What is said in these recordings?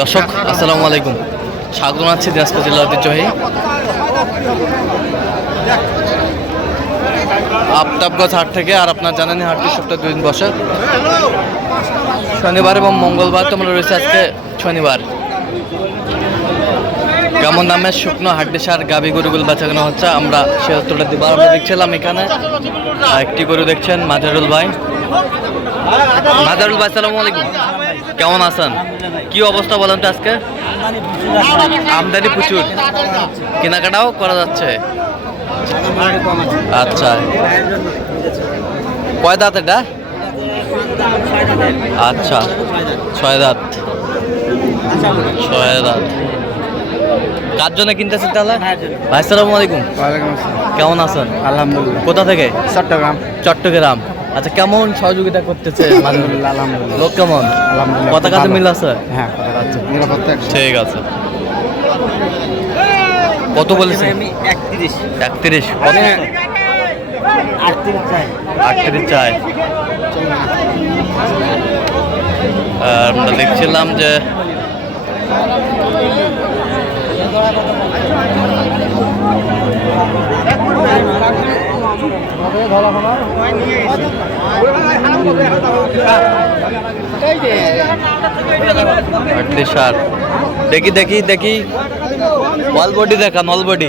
দর্শক, আসসালামু আলাইকুম। স্বাগত জানাচ্ছি দিনাজপুর জেলা ঐতিহ্যবাহী আফতাবগঞ্জ হাট থেকে, আর আপনার জানেন হাটটি সপ্তাহে দুই দিন বসে। শনিবার এবং মঙ্গলবার তো রয়েছে আজকে শনিবার। কেমন দামের শুকনো হাড্ডি সার গাবি গরুগুলো বেচাকেনা হচ্ছে? আমরা সে উত্তরটা দিবার আমরা দেখছিলাম এখানে একটি গরু দেখছেন মাজারুল ভাই। মাজারুল ভাই সালামু আলাইকুম। কেমন আছেন? কি অবস্থা বলেন তো আজকে? আমদানি প্রচুর। কেনাকাটাও করা যাচ্ছে। আচ্ছা। কয় দাঁত এটা? আচ্ছা। ছয় দাঁত। ছয় দাঁত। কার জন্য কিনতেছেন তাহলে? ভাই সালামু আলাইকুম। কেমন আছেন? আলহামদুলিল্লাহ। কোথা থেকে? চট্টগ্রাম। চট্টগ্রাম। আচ্ছা কেমন সহযোগিতা করতেছে আলহামদুলিল্লাহ আলহামদুলিল্লাহ। লোক কেমন? আলহামদুলিল্লাহ কথা কাছে মিল আছে? হ্যাঁ কথা আছে। নিরাপত্তা ঠিক আছে। কত বলেছে একত্রিশ। একত্রিশ। কত? আটত্রিশ চাই। আটত্রিশ চাই। আর আমরা দেখছিলাম যে দেখি দেখি দেখি। অল বডি দেখান অল বডি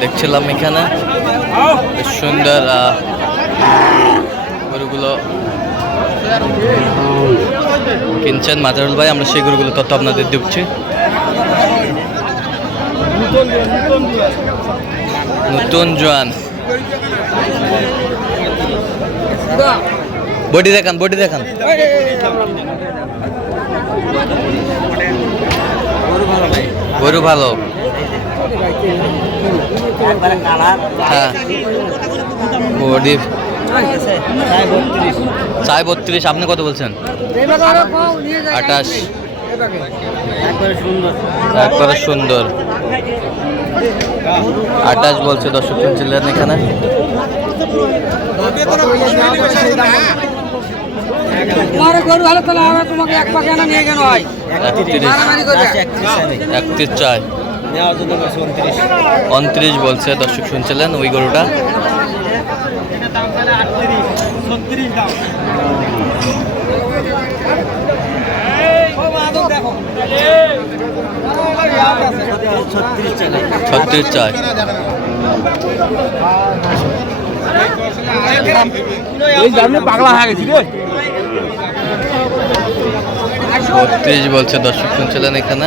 দেখছিলাম এখানে। বেশ সুন্দর গরুগুলো। কিনছেন মাজারুল ভাই, আমরা সেই গরুগুলো তথ্য আপনাদের দিচ্ছি। নতুন জোয়ান। বডি দেখান বডি দেখান। গরু ভালো। বডি চাই বত্রিশ। আপনি কত বলছেন? আঠাশ। একবারে সুন্দর। আঠাশ বলছে দর্শক শুনছিলেন এখানে। হয়। একত্রিশ চাই। উনত্রিশ। বলছে দর্শক শুনছিলেন ওই গরুটা। ছত্রিশ চাই। পাগলা হয়ে গেছি বলছে দর্শক শুনছিলেন এখানে।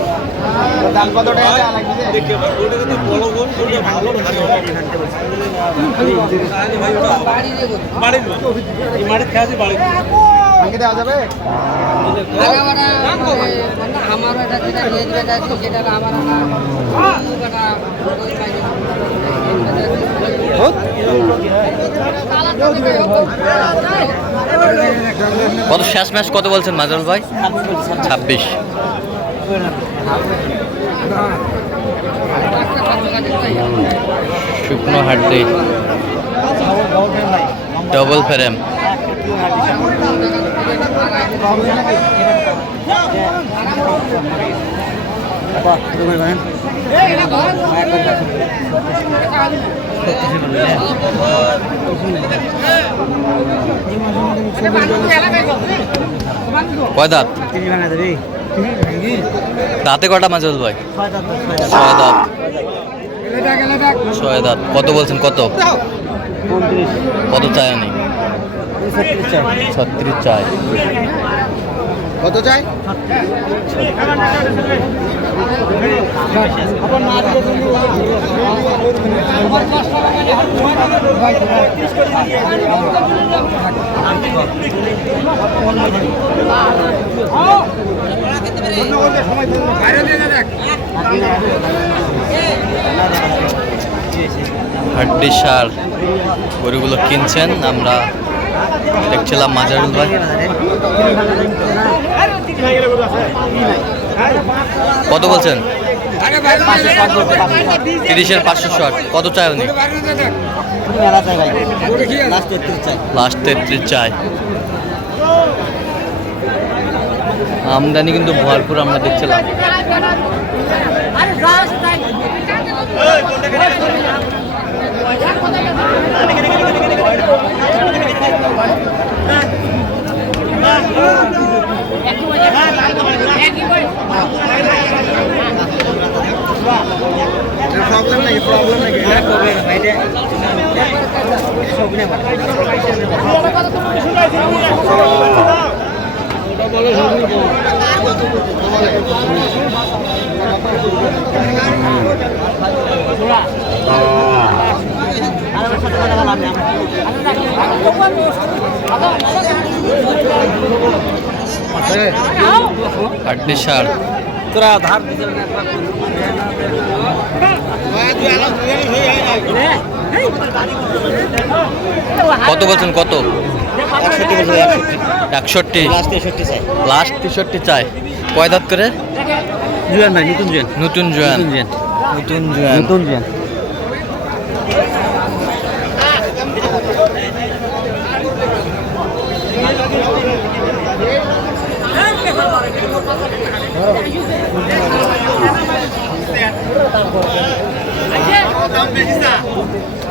দাম কত টাকা লাগবে ভাঙে দেওয়া যাবে? আমার এটা যেটা নিয়ে যেতে সেটা আমার না বেটা ওই পাইনি। কত শেষ ম্যাচ কত বলছেন মাজারুল ভাই? ছাব্বিশ। শুকনো হাড্ডি। ডবল ফ্রেম কয় দাঁতে কটা মাজারুল ভাই? ছয় দাঁত। ছয় দাঁত। কত বলছেন কত? কত চাই আমি ছত্রিশ চাই কত চাই হাড্ডি সার গরুগুলো কিনছেন আমরা দেখছিলাম মাজারুল ভাই। কত বলছেন? তিরিশের পাঁচশো ষাট। কত চাই উনি লাস্ট তেত্রিশ চাই আমদানি কিন্তু ভরপুর আমরা দেখছিলাম। নাকি হাড্ডি সার তোরা ধার কত বলছেন কত? একষট্টি তেষট্টি চাই। লাস্ট তেষট্টি চাই। কয় দাঁত করে? জুয়ান ভাই নতুন জুয়ান। নতুন জোয়ান। নতুন জোয়ান। নতুন জুয়ান। পঁচানব্বই বলছি ভাই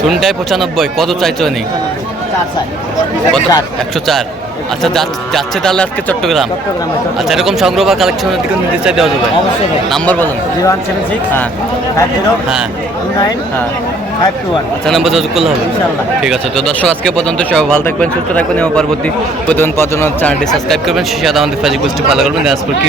চুনটায় পঁচানব্বই কত চাইছো কত? একশো চার। আচ্ছা যাচ্ছে তাহলে আজকে চট্টগ্রাম? আচ্ছা এরকম সংগ্রহ বা কালেকশনের দিকে দেওয়া যাবে? নাম্বার বলুন হ্যাঁ। হ্যাঁ। হ্যাঁ। আচ্ছা নাম্বার যোগাযোগ করলে হবে? ঠিক আছে তো দর্শক আজকে পর্যন্ত সবাই ভালো থাকবেন সুস্থ থাকবেন এবং পরবর্তী প্রতিদিন জন্য চ্যানেলটি সাবস্ক্রাইব করবেন শিশু আমাদের ফেসবুক পোস্টটি ফলো করবেন দিনাজপুর কি